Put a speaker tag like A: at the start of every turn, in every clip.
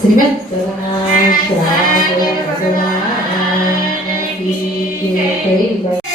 A: श्रीमत्सवनाश्रावण भगवान की जय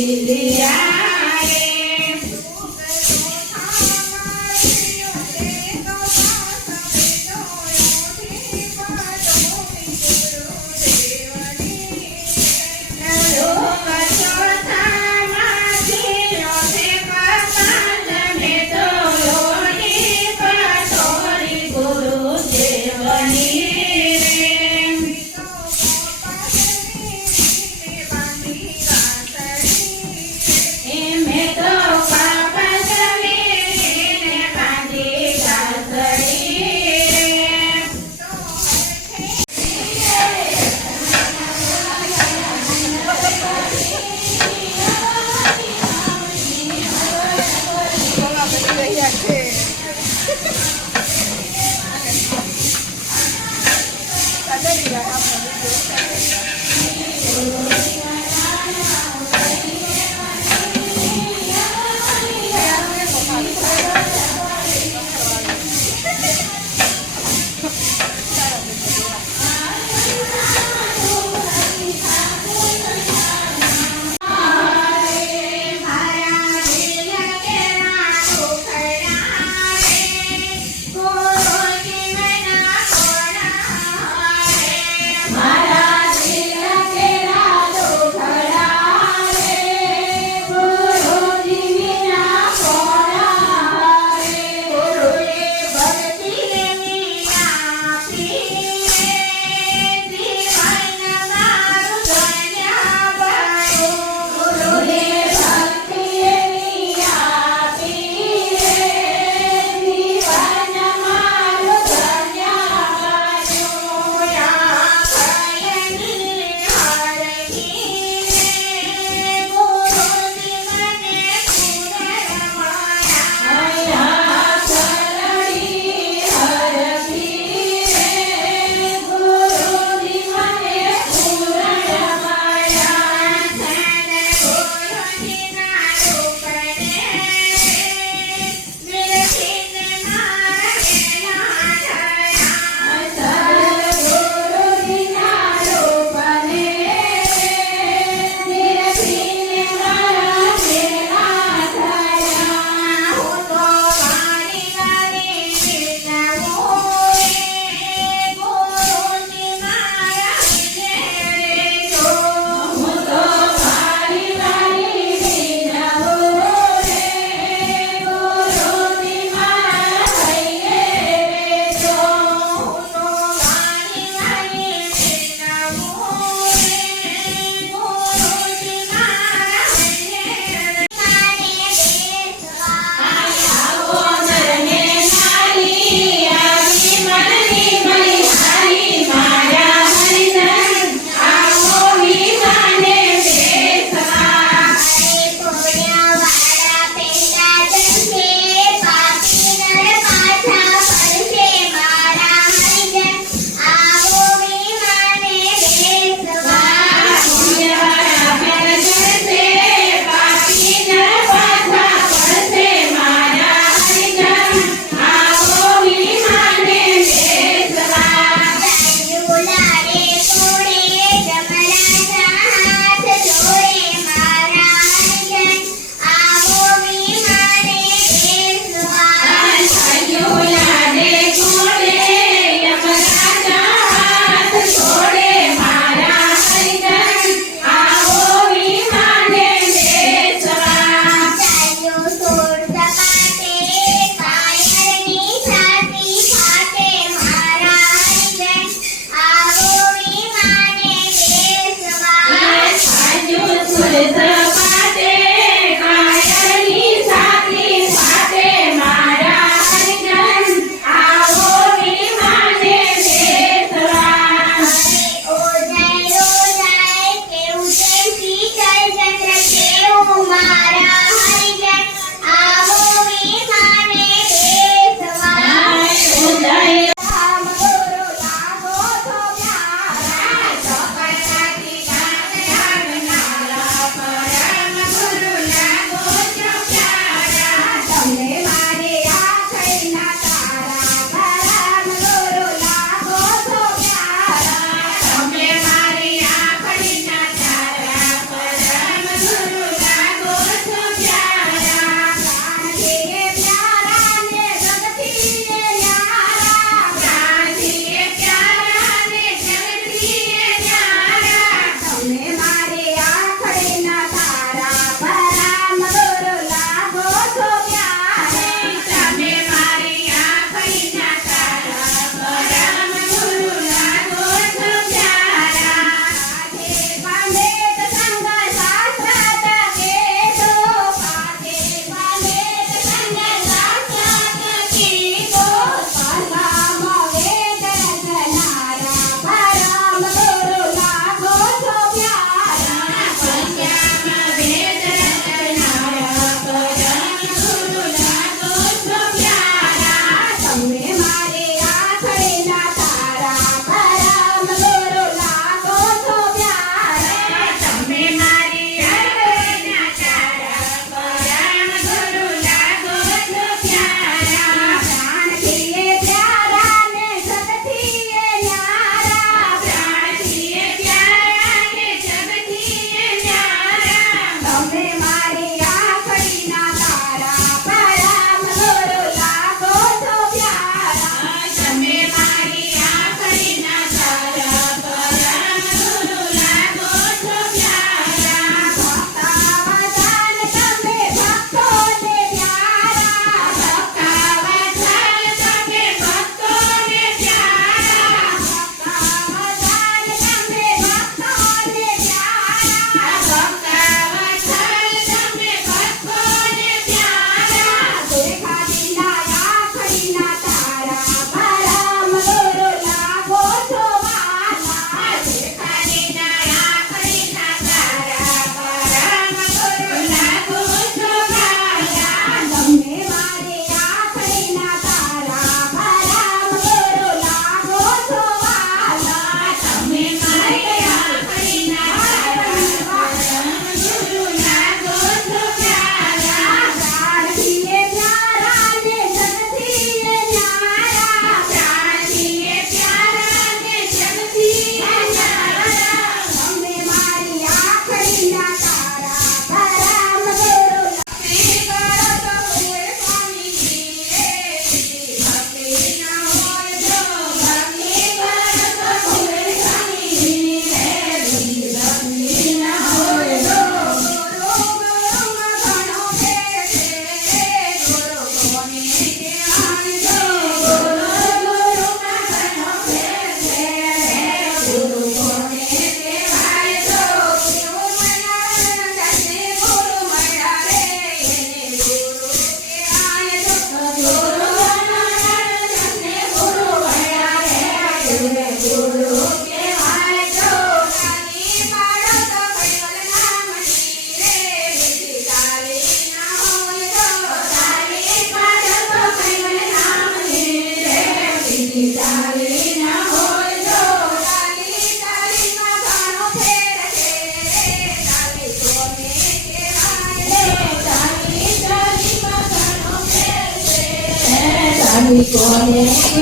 A: Yeah.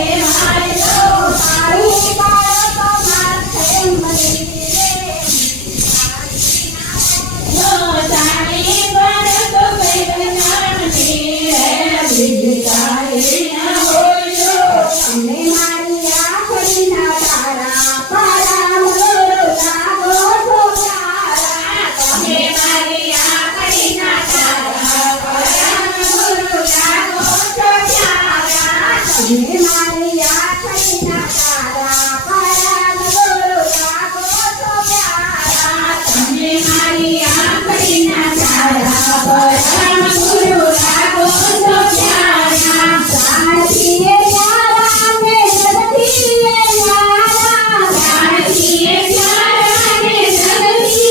A: Am I so high? Oh,